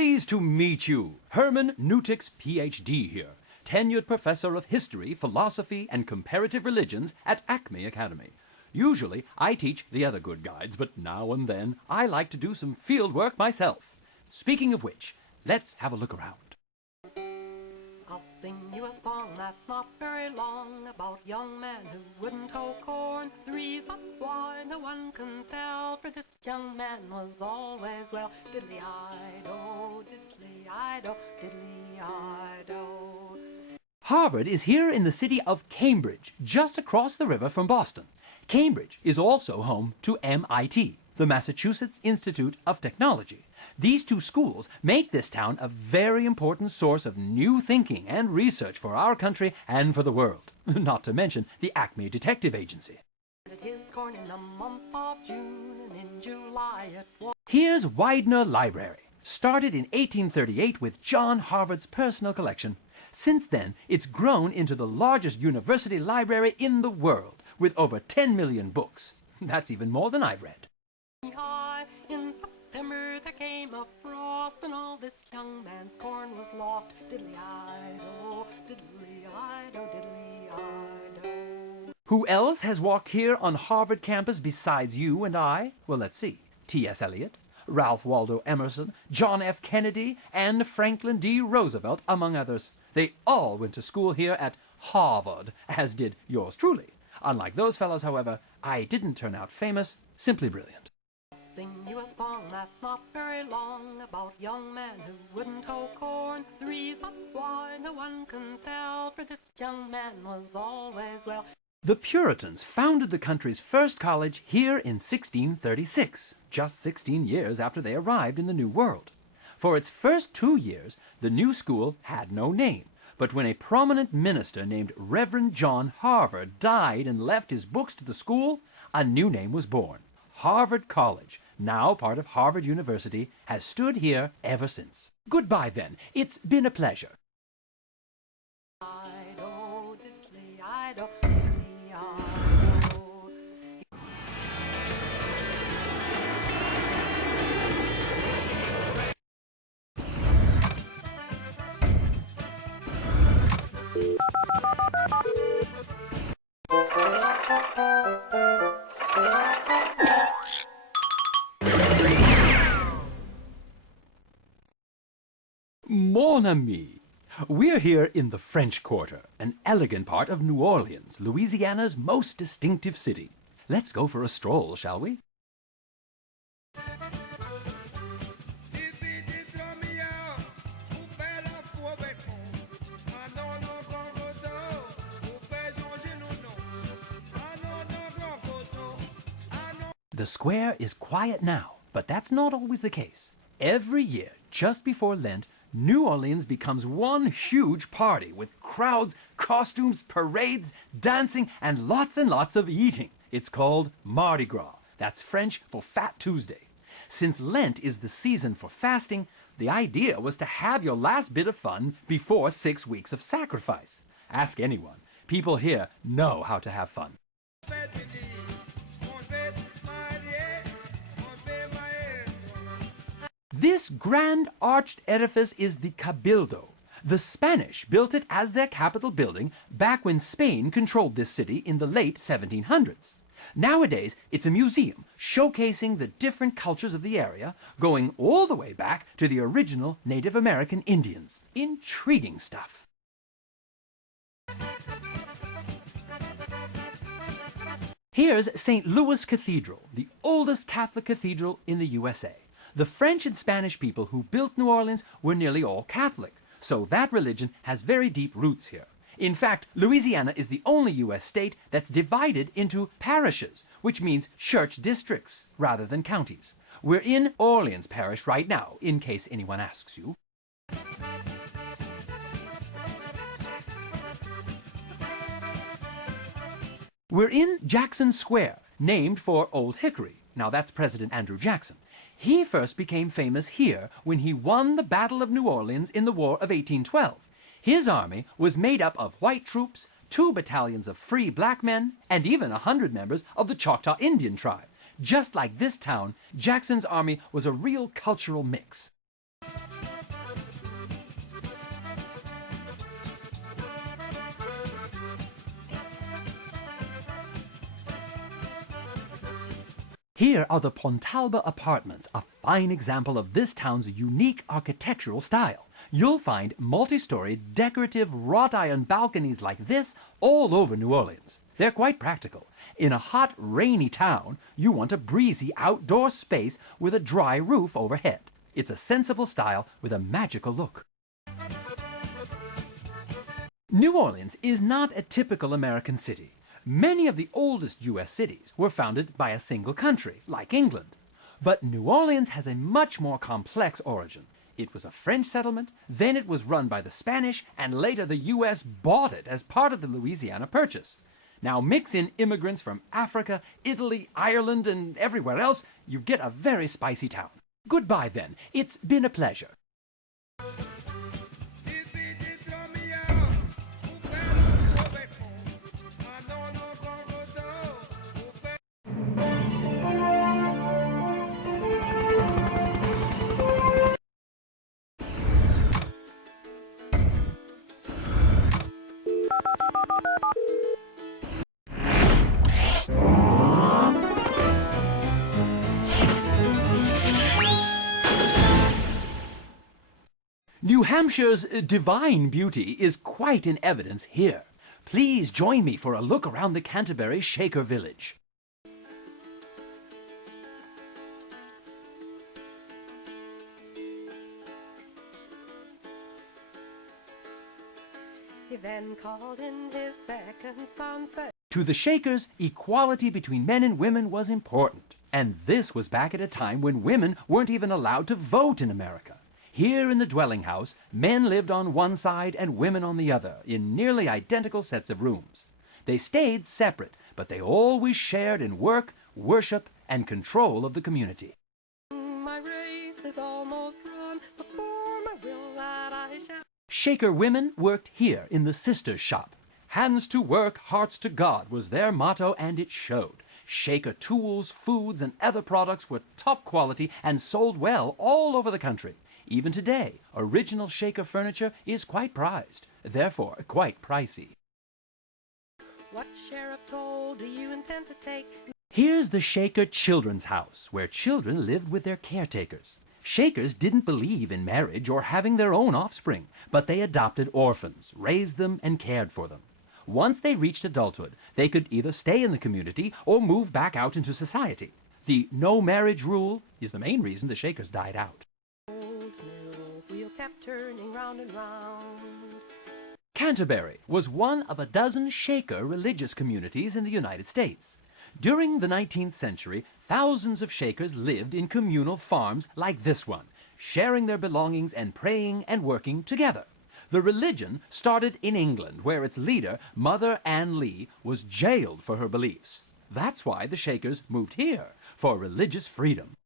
Pleased to meet you. Herman Nootix, Ph.D. here, tenured professor of history, philosophy, and comparative religions at Acme Academy. Usually, I teach the other good guides, but now and then I like to do some field work myself. Speaking of which, let's have a look around. I'll sing you a song that's not very long about young man who wouldn't hoe corn. The reason why no one can tell, for this young man was always well. Diddly-I-do, diddly-I-do, diddly-I-do. Harvard is here in the city of Cambridge, just across the river from Boston. Cambridge is also home to MIT, the Massachusetts Institute of Technology. These two schools make this town a very important source of new thinking and research for our country and for the world, not to mention the Acme Detective Agency. His corn in the month of June, and in July it was. Here's Widener Library, started in 1838 with John Harvard's personal collection. Since then, it's grown into the largest university library in the world, with over 10 million books. That's even more than I've read. In September there came a frost, and all this young man's corn was lost. Diddly-I-do, diddly-I-do, diddly-I-do. Who else has walked here on Harvard campus besides you and I? Well, let's see. T.S. Eliot, Ralph Waldo Emerson, John F. Kennedy, and Franklin D. Roosevelt, among others. They all went to school here at Harvard, as did yours truly. Unlike those fellows, however, I didn't turn out famous, simply brilliant. Sing you a song that's not very long about young man who wouldn't hoe corn. The reason why no one can tell, for this young man was always well. The Puritans founded the country's first college here in 1636, just 16 years after they arrived in the New World. For its first 2 years, the new school had no name, but when a prominent minister named Reverend John Harvard died and left his books to the school, a new name was born. Harvard College, now part of Harvard University, has stood here ever since. Goodbye, then. It's been a pleasure. I-do, diddly-I-do, diddly-I-do. Mon ami, we're here in the French Quarter, an elegant part of New Orleans, Louisiana's most distinctive city. Let's go for a stroll, shall we? The square is quiet now, but that's not always the case. Every year, just before Lent, New Orleans becomes one huge party with crowds, costumes, parades, dancing, and lots of eating. It's called Mardi Gras. That's French for Fat Tuesday. Since Lent is the season for fasting, the idea was to have your last bit of fun before 6 weeks of sacrifice. Ask anyone. People here know how to have fun. This grand arched edifice is the Cabildo. The Spanish built it as their capital building back when Spain controlled this city in the late 1700s. Nowadays, it's a museum showcasing the different cultures of the area, going all the way back to the original Native American Indians. Intriguing stuff. Here's St. Louis Cathedral, the oldest Catholic cathedral in the USA. The French and Spanish people who built New Orleans were nearly all Catholic, so that religion has very deep roots here. In fact, Louisiana is the only U.S. state that's divided into parishes, which means church districts rather than counties. We're in Orleans Parish right now, in case anyone asks you. We're in Jackson Square, named for Old Hickory. Now that's President Andrew Jackson. He first became famous here when he won the Battle of New Orleans in the War of 1812. His army was made up of white troops, 2 battalions of free black men, and even 100 members of the Choctaw Indian tribe. Just like this town, Jackson's army was a real cultural mix. Here are the Pontalba Apartments, a fine example of this town's unique architectural style. You'll find multi-story decorative wrought iron balconies like this all over New Orleans. They're quite practical. In a hot, rainy town, you want a breezy outdoor space with a dry roof overhead. It's a sensible style with a magical look. New Orleans is not a typical American city. Many of the oldest U.S. cities were founded by a single country, like England. But New Orleans has a much more complex origin. It was a French settlement, then it was run by the Spanish, and later the U.S. bought it as part of the Louisiana Purchase. Now mix in immigrants from Africa, Italy, Ireland, and everywhere else, you get a very spicy town. Goodbye then. It's been a pleasure. New Hampshire's divine beauty is quite in evidence here. Please join me for a look around the Canterbury Shaker village. He then called in his second son, said, To the Shakers, equality between men and women was important. And this was back at a time when women weren't even allowed to vote in America. Here in the dwelling house, men lived on one side and women on the other, in nearly identical sets of rooms. They stayed separate, but they always shared in work, worship, and control of the community. My race is almost run, before my will that I shall. Shaker women worked here in the sisters' shop. Hands to work, hearts to God was their motto, and it showed. Shaker tools, foods, and other products were top quality and sold well all over the country. Even today, original Shaker furniture is quite prized, therefore quite pricey. What share of toll do you intend to take? Here's the Shaker Children's House, where children lived with their caretakers. Shakers didn't believe in marriage or having their own offspring, but they adopted orphans, raised them, and cared for them. Once they reached adulthood, they could either stay in the community or move back out into society. The no marriage rule is the main reason the Shakers died out. Wheel kept turning round and round. Canterbury was one of a dozen Shaker religious communities in the United States. During the 19th century, thousands of Shakers lived in communal farms like this one, sharing their belongings and praying and working together. The religion started in England, where its leader, Mother Ann Lee, was jailed for her beliefs. That's why the Shakers moved here, for religious freedom.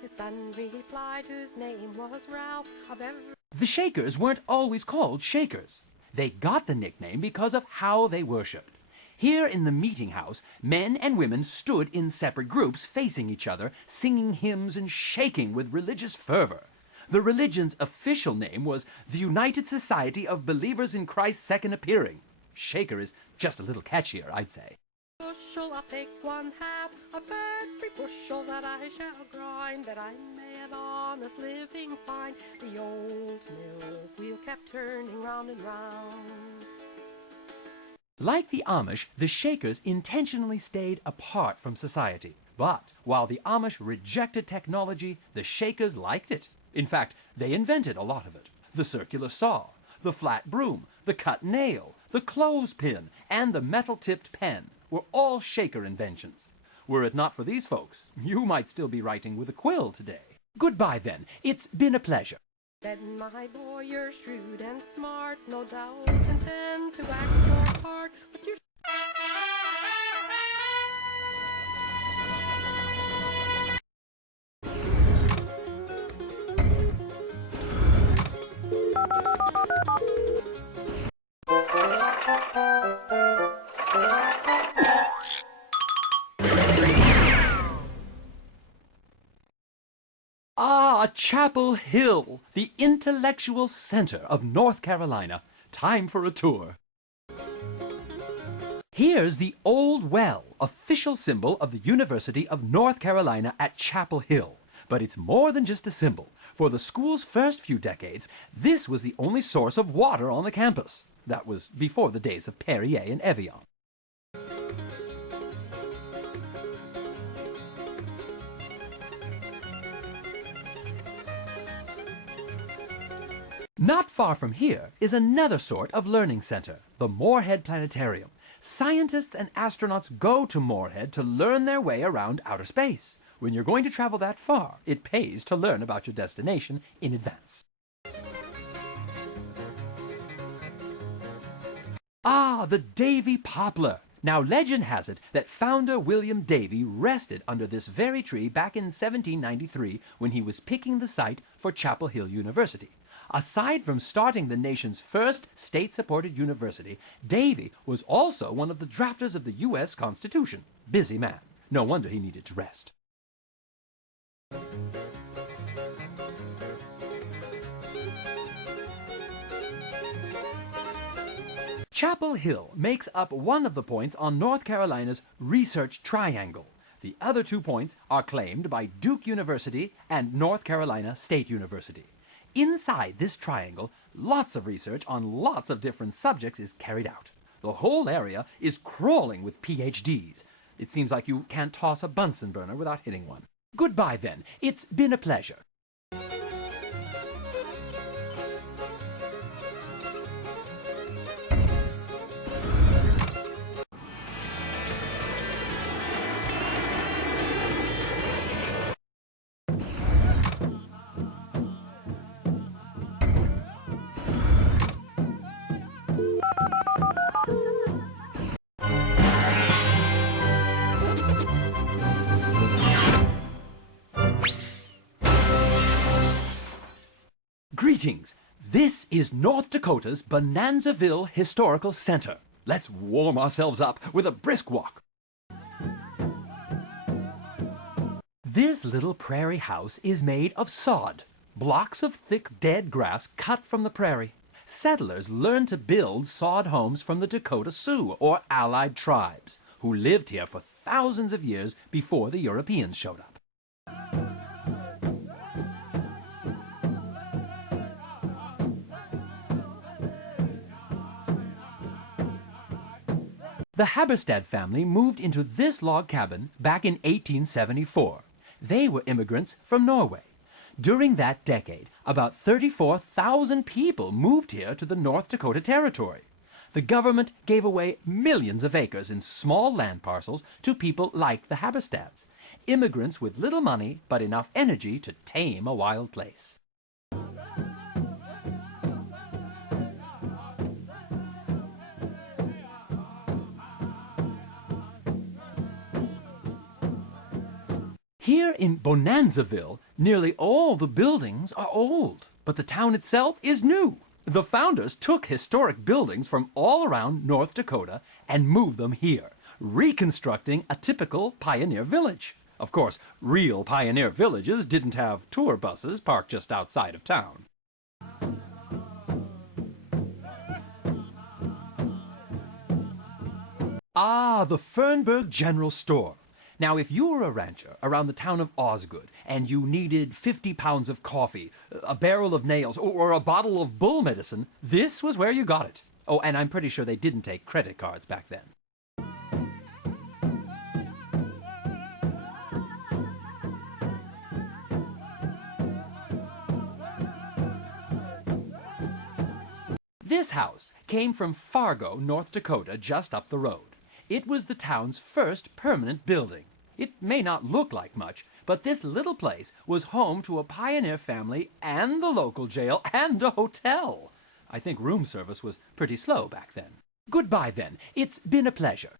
His son replied, whose name was Ralph of every... The Shakers weren't always called Shakers. They got the nickname because of how they worshipped. Here in the meeting house, men and women stood in separate groups facing each other, singing hymns and shaking with religious fervor. The religion's official name was the United Society of Believers in Christ's Second Appearing. Shaker is just a little catchier, I'd say. Bushel, I'll take one half of every bushel that I shall grind, that I may an honest living find. The old mill wheel kept turning round and round. Like the Amish, the Shakers intentionally stayed apart from society. But while the Amish rejected technology, the Shakers liked it. In fact, they invented a lot of it. The circular saw, the flat broom, the cut nail, the clothespin, and the metal-tipped pen were all Shaker inventions. Were it not for these folks, you might still be writing with a quill today. Goodbye, then. It's been a pleasure. Then, my boy, you're shrewd and smart, no doubt intend to act your part, but you're... Chapel Hill, the intellectual center of North Carolina. Time for a tour. Here's the old well, official symbol of the University of North Carolina at Chapel Hill. But it's more than just a symbol. For the school's first few decades, this was the only source of water on the campus. That was before the days of Perrier and Evian. Not far from here is another sort of learning center, the Moorhead Planetarium. Scientists and astronauts go to Moorhead to learn their way around outer space. When you're going to travel that far, it pays to learn about your destination in advance. Ah, the Davy poplar. Now, legend has it that founder William Davy rested under this very tree back in 1793 when he was picking the site for Chapel Hill University. Aside from starting the nation's first state-supported university, Davy was also one of the drafters of the U.S. Constitution. Busy man. No wonder he needed to rest. Chapel Hill makes up one of the points on North Carolina's Research Triangle. The other 2 points are claimed by Duke University and North Carolina State University. Inside this triangle, lots of research on lots of different subjects is carried out. The whole area is crawling with PhDs. It seems like you can't toss a Bunsen burner without hitting one. Goodbye, then. It's been a pleasure. Greetings. This is North Dakota's Bonanzaville Historical Center. Let's warm ourselves up with a brisk walk. This little prairie house is made of sod, blocks of thick dead grass cut from the prairie. Settlers learned to build sod homes from the Dakota Sioux, or allied tribes, who lived here for thousands of years before the Europeans showed up. The Haberstad family moved into this log cabin back in 1874. They were immigrants from Norway. During that decade, about 34,000 people moved here to the North Dakota Territory. The government gave away millions of acres in small land parcels to people like the Haberstads, immigrants with little money but enough energy to tame a wild place. Here in Bonanzaville, nearly all the buildings are old, but the town itself is new. The founders took historic buildings from all around North Dakota and moved them here, reconstructing a typical pioneer village. Of course, real pioneer villages didn't have tour buses parked just outside of town. Ah, the Fernberg General Store. Now, if you were a rancher around the town of Osgood and you needed 50 pounds of coffee, a barrel of nails, or a bottle of bull medicine, this was where you got it. Oh, and I'm pretty sure they didn't take credit cards back then. This house came from Fargo, North Dakota, just up the road. It was the town's first permanent building. It may not look like much, but this little place was home to a pioneer family and the local jail and a hotel. I think room service was pretty slow back then. Goodbye, then. It's been a pleasure.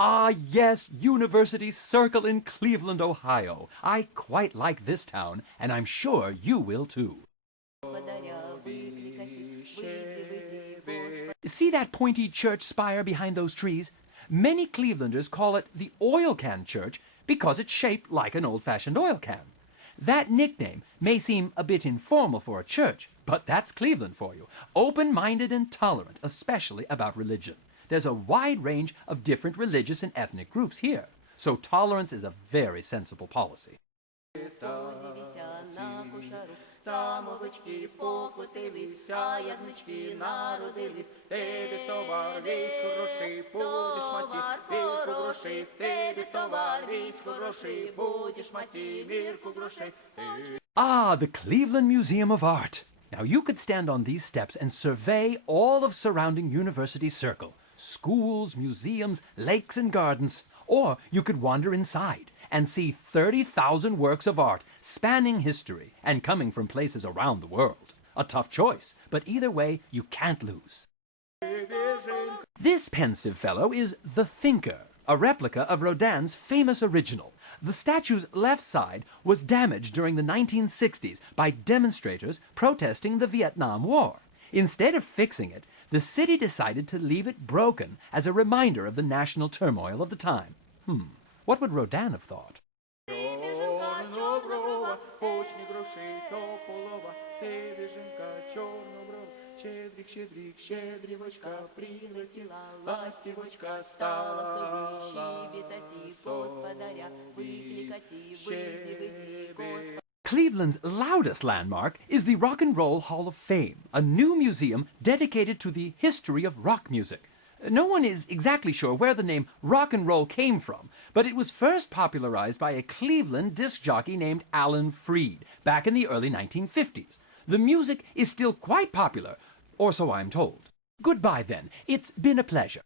Ah, Ah, yes, University Circle in Cleveland, Ohio. I quite like this town, and I'm sure you will too. See that pointy church spire behind those trees? Many Clevelanders call it the oil can church because it's shaped like an old-fashioned oil can. That nickname may seem a bit informal for a church, but that's Cleveland for you. Open-minded and tolerant, especially about religion. There's a wide range of different religious and ethnic groups here, so tolerance is a very sensible policy. Ah, the Cleveland Museum of Art. Now you could stand on these steps and survey all of surrounding University Circle. Schools, museums, lakes and gardens. Or you could wander inside and see 30,000 works of art spanning history and coming from places around the world. A tough choice, but either way, you can't lose. This pensive fellow is The Thinker, a replica of Rodin's famous original. The statue's left side was damaged during the 1960s by demonstrators protesting the Vietnam War. Instead of fixing it, the city decided to leave it broken as a reminder of the national turmoil of the time. What would Rodin have thought? Cleveland's loudest landmark is the Rock and Roll Hall of Fame, a new museum dedicated to the history of rock music. No one is exactly sure where the name rock and roll came from, but it was first popularized by a Cleveland disc jockey named Alan Freed back in the early 1950s. The music is still quite popular, or so I'm told. Goodbye then. It's been a pleasure.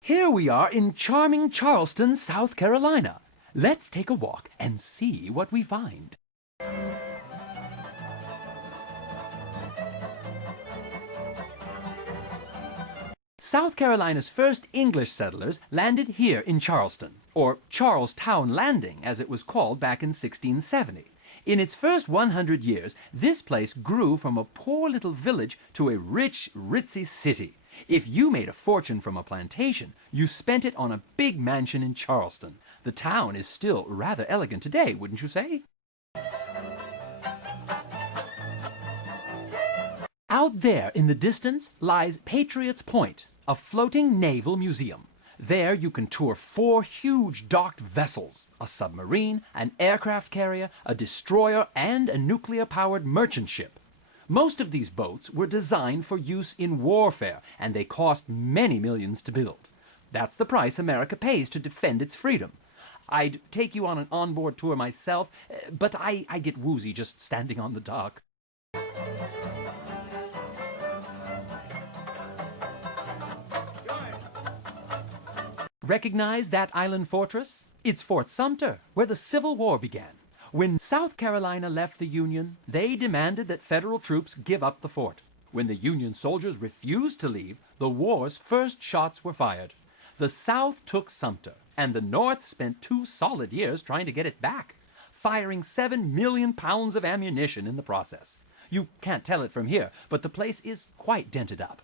Here we are in charming Charleston, South Carolina. Let's take a walk and see what we find. South Carolina's first English settlers landed here in Charleston, or Charlestown Landing, as it was called back in 1670. In its first 100 years, this place grew from a poor little village to a rich, ritzy city. If you made a fortune from a plantation, you spent it on a big mansion in Charleston. The town is still rather elegant today, wouldn't you say? Out there in the distance lies Patriots Point, a floating naval museum. There you can tour 4 huge docked vessels, a submarine, an aircraft carrier, a destroyer, and a nuclear-powered merchant ship. Most of these boats were designed for use in warfare, and they cost many millions to build. That's the price America pays to defend its freedom. I'd take you on an onboard tour myself, but I get woozy just standing on the dock. Recognize that island fortress? It's Fort Sumter, where the Civil War began. When South Carolina left the Union, they demanded that federal troops give up the fort. When the Union soldiers refused to leave, the war's first shots were fired. The South took Sumter, and the North spent 2 solid years trying to get it back, firing 7 million pounds of ammunition in the process. You can't tell it from here, but the place is quite dented up.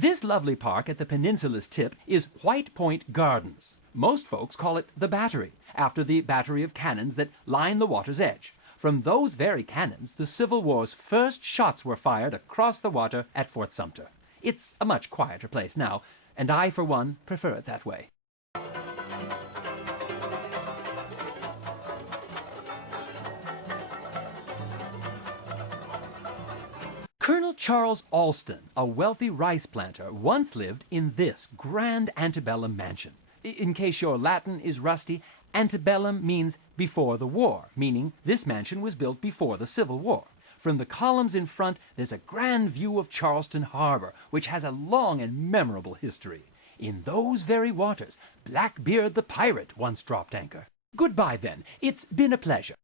This lovely park at the peninsula's tip is White Point Gardens. Most folks call it the Battery, after the battery of cannons that line the water's edge. From those very cannons, the Civil War's first shots were fired across the water at Fort Sumter. It's a much quieter place now, and I, for one, prefer it that way. Colonel Charles Alston, a wealthy rice planter, once lived in this grand antebellum mansion. In case your Latin is rusty, antebellum means before the war, meaning this mansion was built before the Civil War. From the columns in front, there's a grand view of Charleston Harbor, which has a long and memorable history. In those very waters, Blackbeard the pirate once dropped anchor. Goodbye, then. It's been a pleasure.